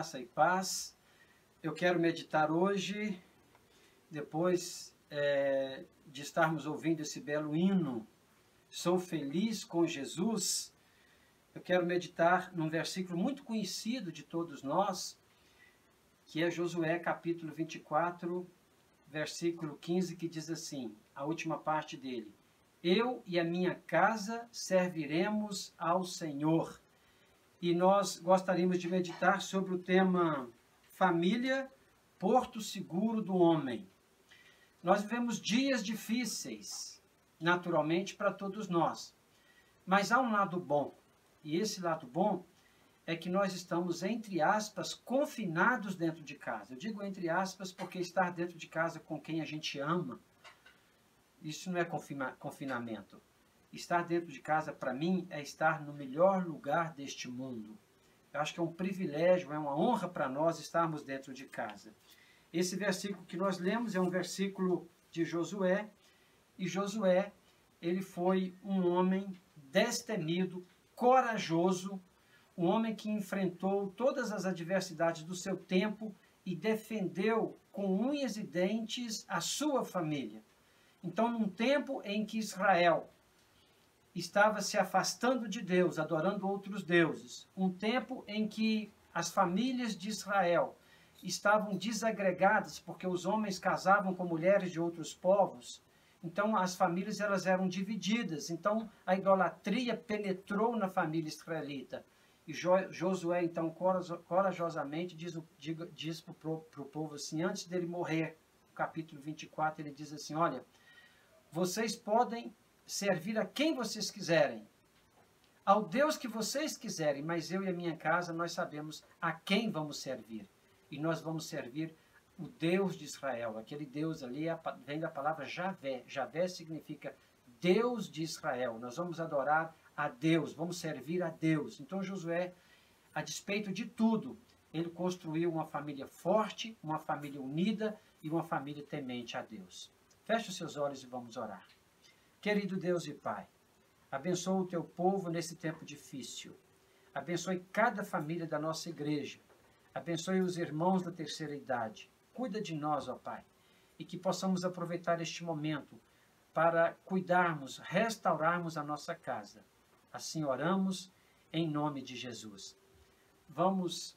Graça e paz. Eu quero meditar hoje, depois de estarmos ouvindo esse belo hino, Sou Feliz com Jesus. Eu quero meditar num versículo muito conhecido de todos nós, que é Josué capítulo 24, versículo 15, que diz assim, a última parte dele: Eu e a minha casa serviremos ao Senhor. E nós gostaríamos de meditar sobre o tema família, porto seguro do homem. Nós vivemos dias difíceis, naturalmente, para todos nós. Mas há um lado bom. E esse lado bom é que nós estamos, entre aspas, confinados dentro de casa. Eu digo entre aspas porque estar dentro de casa com quem a gente ama, isso não é confinamento. Estar dentro de casa, para mim, é estar no melhor lugar deste mundo. Eu acho que é um privilégio, é uma honra para nós estarmos dentro de casa. Esse versículo que nós lemos é um versículo de Josué, e Josué, ele foi um homem destemido, corajoso, um homem que enfrentou todas as adversidades do seu tempo e defendeu com unhas e dentes a sua família. Então, num tempo em que Israel estava se afastando de Deus, adorando outros deuses, um tempo em que as famílias de Israel estavam desagregadas porque os homens casavam com mulheres de outros povos, então as famílias elas eram divididas, então a idolatria penetrou na família israelita. E Josué, então, corajosamente diz para o povo assim, antes dele morrer, no capítulo 24, ele diz assim, olha, vocês podem servir a quem vocês quiserem, ao Deus que vocês quiserem, mas eu e a minha casa, nós sabemos a quem vamos servir. E nós vamos servir o Deus de Israel. Aquele Deus ali vem da palavra Javé. Javé significa Deus de Israel. Nós vamos adorar a Deus, vamos servir a Deus. Então Josué, a despeito de tudo, ele construiu uma família forte, uma família unida e uma família temente a Deus. Feche os seus olhos e vamos orar. Querido Deus e Pai, abençoa o teu povo nesse tempo difícil. Abençoe cada família da nossa igreja. Abençoe os irmãos da terceira idade. Cuida de nós, ó Pai, e que possamos aproveitar este momento para cuidarmos, restaurarmos a nossa casa. Assim oramos em nome de Jesus. Vamos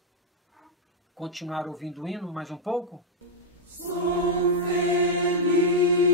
continuar ouvindo o hino mais um pouco? Sou feliz.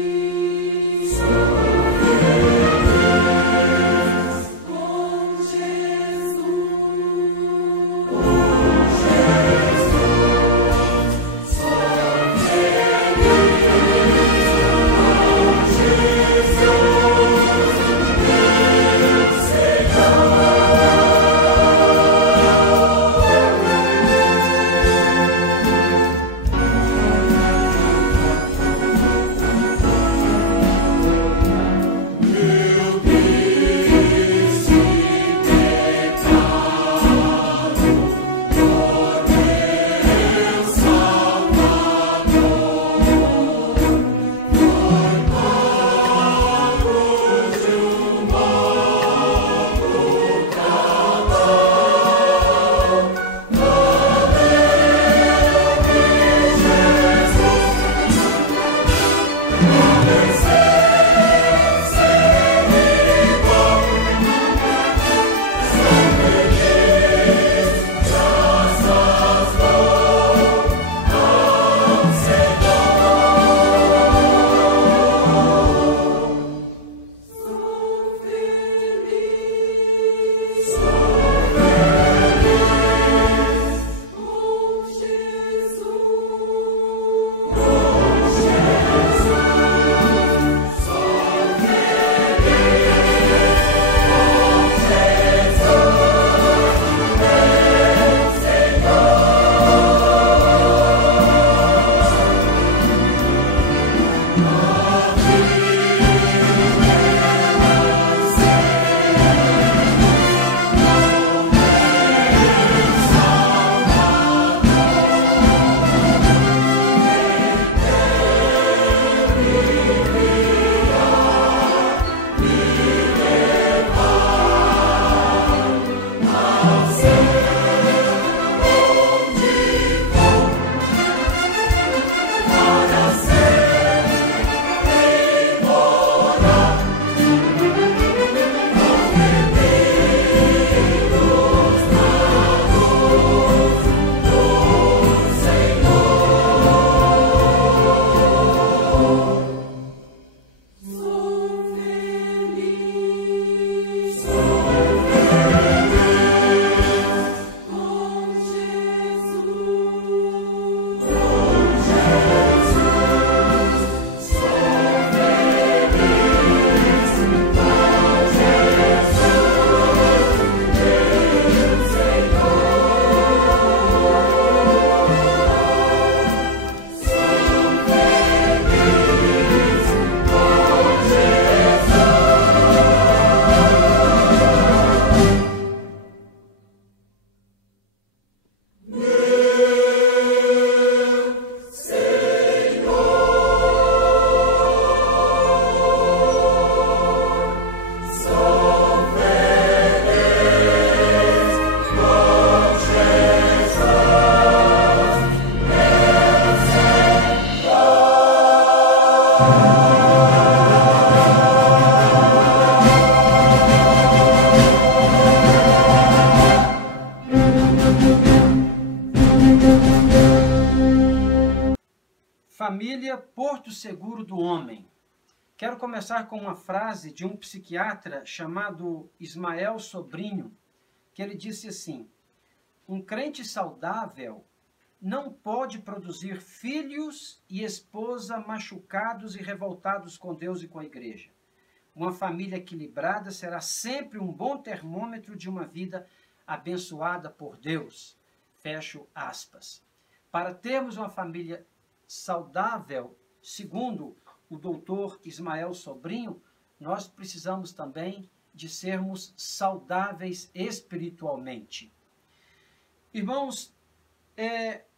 Família, porto seguro do homem. Quero começar com uma frase de um psiquiatra chamado Ismael Sobrinho, que ele disse assim: um crente saudável não pode produzir filhos e esposa machucados e revoltados com Deus e com a igreja. Uma família equilibrada será sempre um bom termômetro de uma vida abençoada por Deus. Fecho aspas. Para termos uma família saudável, segundo o doutor Ismael Sobrinho, nós precisamos também de sermos saudáveis espiritualmente. Irmãos,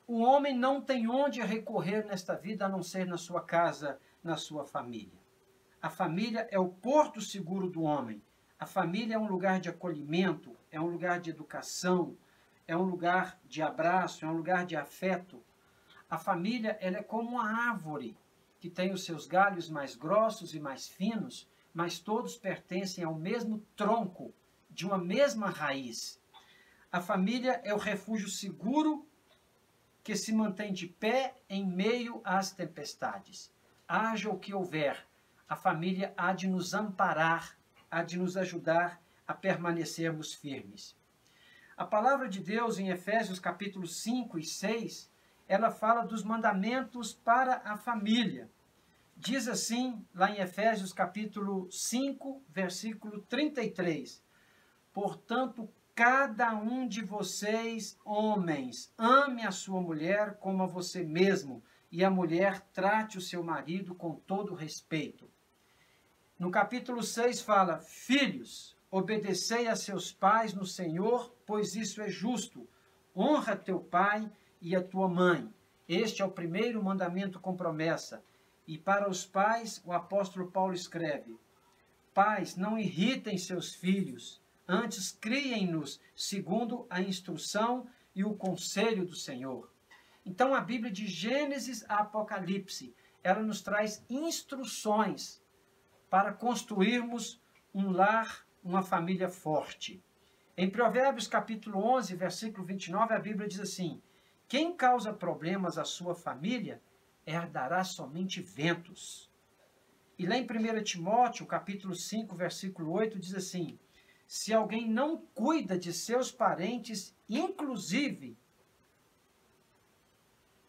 o homem não tem onde recorrer nesta vida a não ser na sua casa, na sua família. A família é o porto seguro do homem. A família é um lugar de acolhimento, é um lugar de educação, é um lugar de abraço, é um lugar de afeto. A família, ela é como uma árvore que tem os seus galhos mais grossos e mais finos, mas todos pertencem ao mesmo tronco, de uma mesma raiz. A família é o refúgio seguro que se mantém de pé em meio às tempestades. Haja o que houver, a família há de nos amparar, há de nos ajudar a permanecermos firmes. A palavra de Deus em Efésios capítulos 5 e 6, ela fala dos mandamentos para a família. Diz assim, lá em Efésios capítulo 5, versículo 33, portanto, cada um de vocês, homens, ame a sua mulher como a você mesmo, e a mulher trate o seu marido com todo respeito. No capítulo 6 fala, filhos, obedecei a seus pais no Senhor, pois isso é justo. Honra teu pai e a tua mãe. Este é o primeiro mandamento com promessa. E para os pais, o apóstolo Paulo escreve, pais, não irritem seus filhos, antes criem-nos segundo a instrução e o conselho do Senhor. Então, a Bíblia de Gênesis a Apocalipse, ela nos traz instruções para construirmos um lar, uma família forte. Em Provérbios capítulo 11, versículo 29, a Bíblia diz assim, quem causa problemas à sua família, herdará somente ventos. E lá em 1 Timóteo, capítulo 5, versículo 8, diz assim, se alguém não cuida de seus parentes, inclusive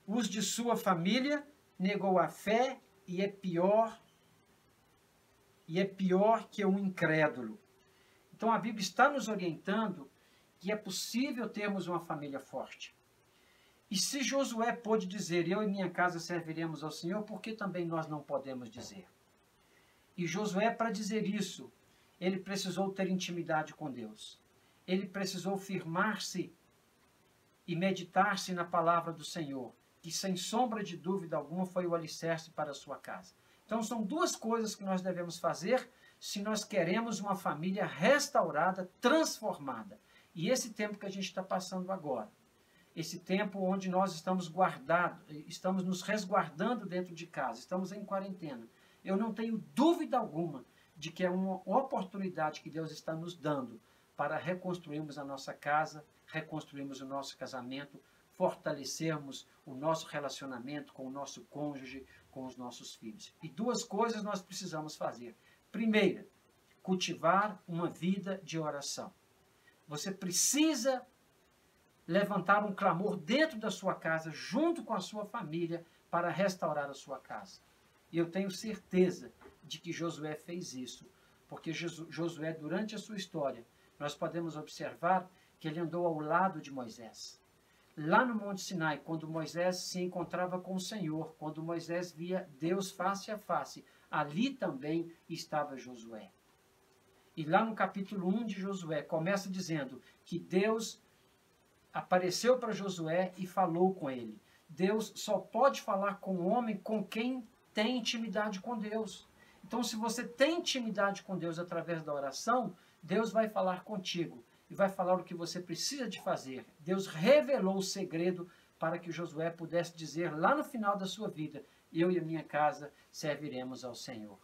os de sua família, negou a fé e é pior que um incrédulo. Então a Bíblia está nos orientando que é possível termos uma família forte. E se Josué pôde dizer, eu e minha casa serviremos ao Senhor, por que também nós não podemos dizer? E Josué, para dizer isso, ele precisou ter intimidade com Deus. Ele precisou firmar-se e meditar-se na palavra do Senhor, que sem sombra de dúvida alguma foi o alicerce para a sua casa. Então são duas coisas que nós devemos fazer se nós queremos uma família restaurada, transformada. E esse tempo que a gente está passando agora, esse tempo onde nós estamos guardados, estamos nos resguardando dentro de casa, estamos em quarentena, eu não tenho dúvida alguma de que é uma oportunidade que Deus está nos dando para reconstruirmos a nossa casa, reconstruirmos o nosso casamento, fortalecermos o nosso relacionamento com o nosso cônjuge, com os nossos filhos. E duas coisas nós precisamos fazer. Primeira, cultivar uma vida de oração. Você precisa levantar um clamor dentro da sua casa, junto com a sua família, para restaurar a sua casa. E eu tenho certeza de que Josué fez isso, porque Josué, durante a sua história, nós podemos observar que ele andou ao lado de Moisés. Lá no Monte Sinai, quando Moisés se encontrava com o Senhor, quando Moisés via Deus face a face, ali também estava Josué. E lá no capítulo 1 de Josué, começa dizendo que Deus apareceu para Josué e falou com ele. Deus só pode falar com o homem com quem tem intimidade com Deus. Então, se você tem intimidade com Deus através da oração, Deus vai falar contigo e vai falar o que você precisa de fazer. Deus revelou o segredo para que Josué pudesse dizer lá no final da sua vida, eu e a minha casa serviremos ao Senhor.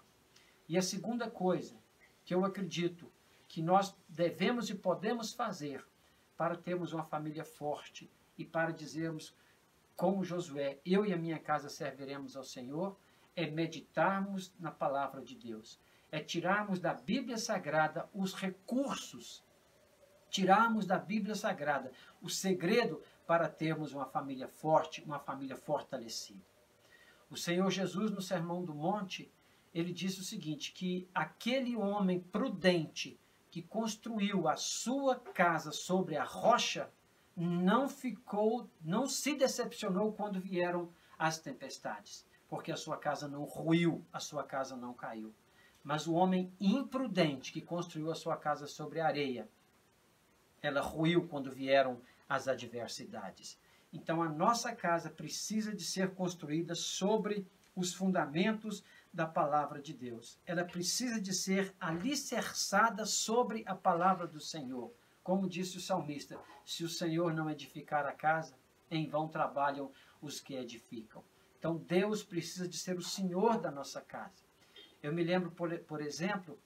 E a segunda coisa que eu acredito que nós devemos e podemos fazer para termos uma família forte e para dizermos como Josué, eu e a minha casa serviremos ao Senhor, é meditarmos na palavra de Deus. É tirarmos da Bíblia Sagrada os recursos, tirarmos da Bíblia Sagrada o segredo para termos uma família forte, uma família fortalecida. O Senhor Jesus, no Sermão do Monte, ele disse o seguinte, que aquele homem prudente que construiu a sua casa sobre a rocha, não se decepcionou quando vieram as tempestades, porque a sua casa não ruiu, a sua casa não caiu. Mas o homem imprudente que construiu a sua casa sobre a areia, ela ruiu quando vieram as adversidades. Então a nossa casa precisa de ser construída sobre os fundamentos da palavra de Deus. Ela precisa de ser alicerçada sobre a palavra do Senhor. Como disse o salmista, se o Senhor não edificar a casa, em vão trabalham os que edificam. Então Deus precisa de ser o Senhor da nossa casa. Eu me lembro, por exemplo,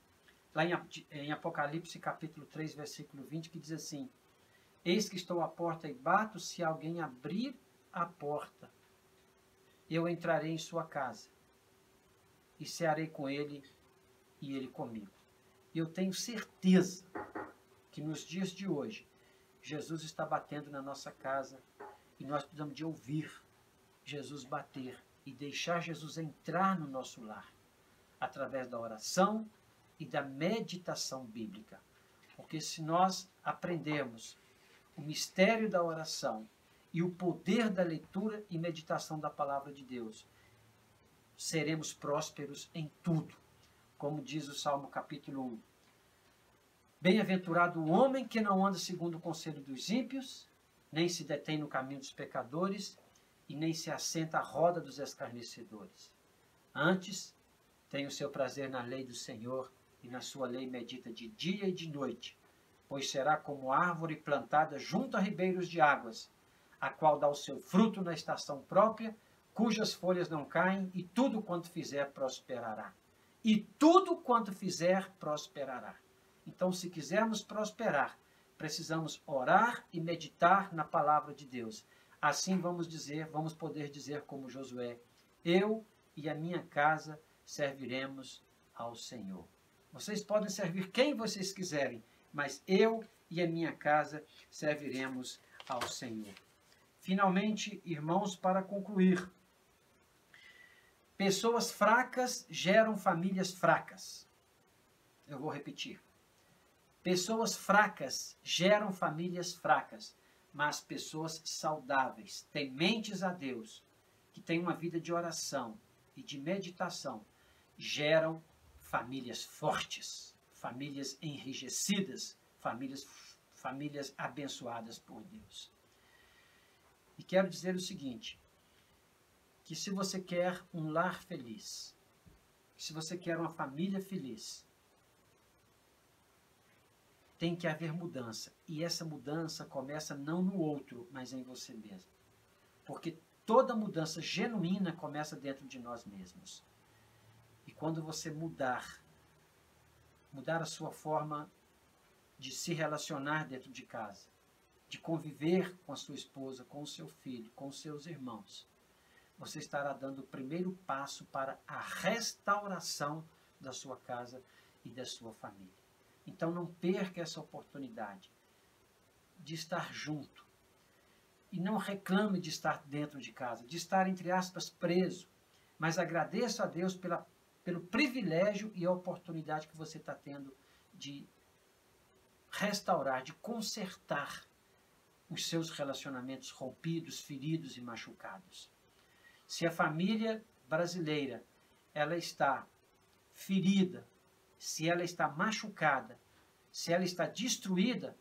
lá em Apocalipse capítulo 3, versículo 20, que diz assim, eis que estou à porta e bato, se alguém abrir a porta, eu entrarei em sua casa e cearei com ele e ele comigo. E eu tenho certeza que nos dias de hoje, Jesus está batendo na nossa casa e nós precisamos de ouvir Jesus bater e deixar Jesus entrar no nosso lar, através da oração e da meditação bíblica. Porque se nós aprendermos o mistério da oração e o poder da leitura e meditação da palavra de Deus, seremos prósperos em tudo. Como diz o Salmo capítulo 1. Bem-aventurado o homem que não anda segundo o conselho dos ímpios, nem se detém no caminho dos pecadores, e nem se assenta à roda dos escarnecedores. Antes, tem o seu prazer na lei do Senhor, e na sua lei medita de dia e de noite, pois será como árvore plantada junto a ribeiros de águas, a qual dá o seu fruto na estação própria, cujas folhas não caem, e tudo quanto fizer prosperará. E tudo quanto fizer prosperará. Então, se quisermos prosperar, precisamos orar e meditar na palavra de Deus. Assim vamos poder dizer como Josué, eu e a minha casa serviremos ao Senhor. Vocês podem servir quem vocês quiserem, mas eu e a minha casa serviremos ao Senhor. Finalmente, irmãos, para concluir, pessoas fracas geram famílias fracas. Eu vou repetir. Pessoas fracas geram famílias fracas, mas pessoas saudáveis, tementes a Deus, que têm uma vida de oração e de meditação, geram famílias fortes, famílias enrijecidas, famílias abençoadas por Deus. E quero dizer o seguinte, que se você quer um lar feliz, se você quer uma família feliz, tem que haver mudança. E essa mudança começa não no outro, mas em você mesmo. Porque toda mudança genuína começa dentro de nós mesmos. E quando você mudar a sua forma de se relacionar dentro de casa, de conviver com a sua esposa, com o seu filho, com os seus irmãos, você estará dando o primeiro passo para a restauração da sua casa e da sua família. Então não perca essa oportunidade de estar junto. E não reclame de estar dentro de casa, de estar, entre aspas, preso. Mas agradeça a Deus pelo privilégio e a oportunidade que você está tendo de restaurar, de consertar os seus relacionamentos rompidos, feridos e machucados. Se a família brasileira ela está ferida, se ela está machucada, se ela está destruída,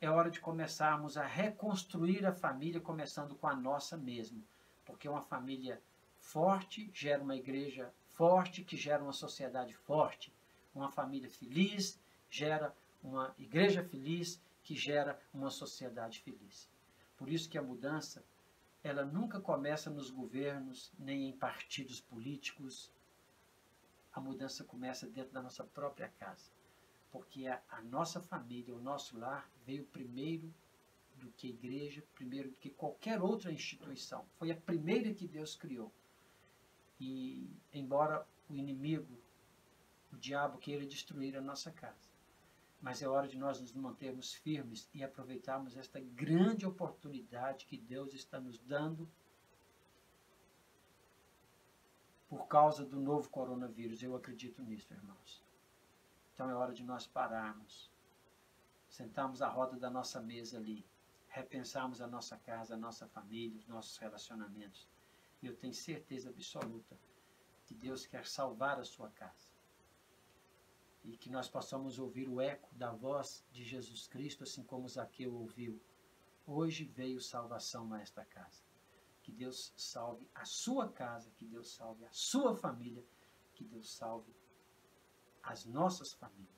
é hora de começarmos a reconstruir a família, começando com a nossa mesmo. Porque uma família forte gera uma igreja forte, que gera uma sociedade forte. Uma família feliz gera uma igreja feliz, que gera uma sociedade feliz. Por isso que a mudança, ela nunca começa nos governos, nem em partidos políticos. A mudança começa dentro da nossa própria casa, porque a nossa família, o nosso lar, veio primeiro do que a igreja, primeiro do que qualquer outra instituição. Foi a primeira que Deus criou. E embora o inimigo, o diabo, queira destruir a nossa casa, mas é hora de nós nos mantermos firmes e aproveitarmos esta grande oportunidade que Deus está nos dando por causa do novo coronavírus. Eu acredito nisso, irmãos. Então é hora de nós pararmos, sentarmos à roda da nossa mesa ali, repensarmos a nossa casa, a nossa família, os nossos relacionamentos. E eu tenho certeza absoluta que Deus quer salvar a sua casa. E que nós possamos ouvir o eco da voz de Jesus Cristo, assim como Zaqueu ouviu. Hoje veio salvação a esta casa. Que Deus salve a sua casa, que Deus salve a sua família, que Deus salve as nossas famílias.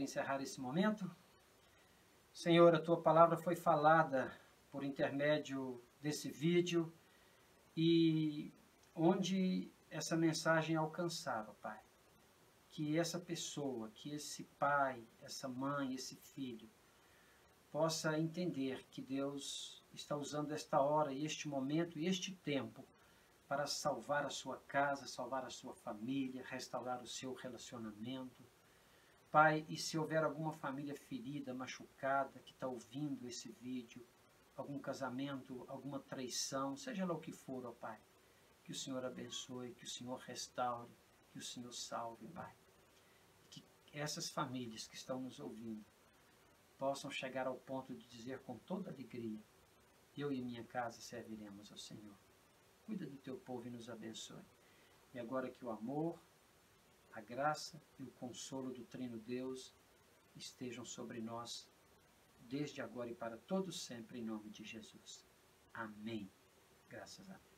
Encerrar esse momento. Senhor, a tua palavra foi falada por intermédio desse vídeo e onde essa mensagem alcançava, Pai, que essa pessoa, que esse pai, essa mãe, esse filho possa entender que Deus está usando esta hora e este momento e este tempo para salvar a sua casa, salvar a sua família, restaurar o seu relacionamento. Pai, e se houver alguma família ferida, machucada, que está ouvindo esse vídeo, algum casamento, alguma traição, seja lá o que for, ó Pai, que o Senhor abençoe, que o Senhor restaure, que o Senhor salve, Pai. Que essas famílias que estão nos ouvindo possam chegar ao ponto de dizer com toda alegria: eu e minha casa serviremos ao Senhor. Cuida do teu povo e nos abençoe. E agora que o amor, a graça e o consolo do Trino Deus estejam sobre nós, desde agora e para todos sempre, em nome de Jesus. Amém. Graças a Deus.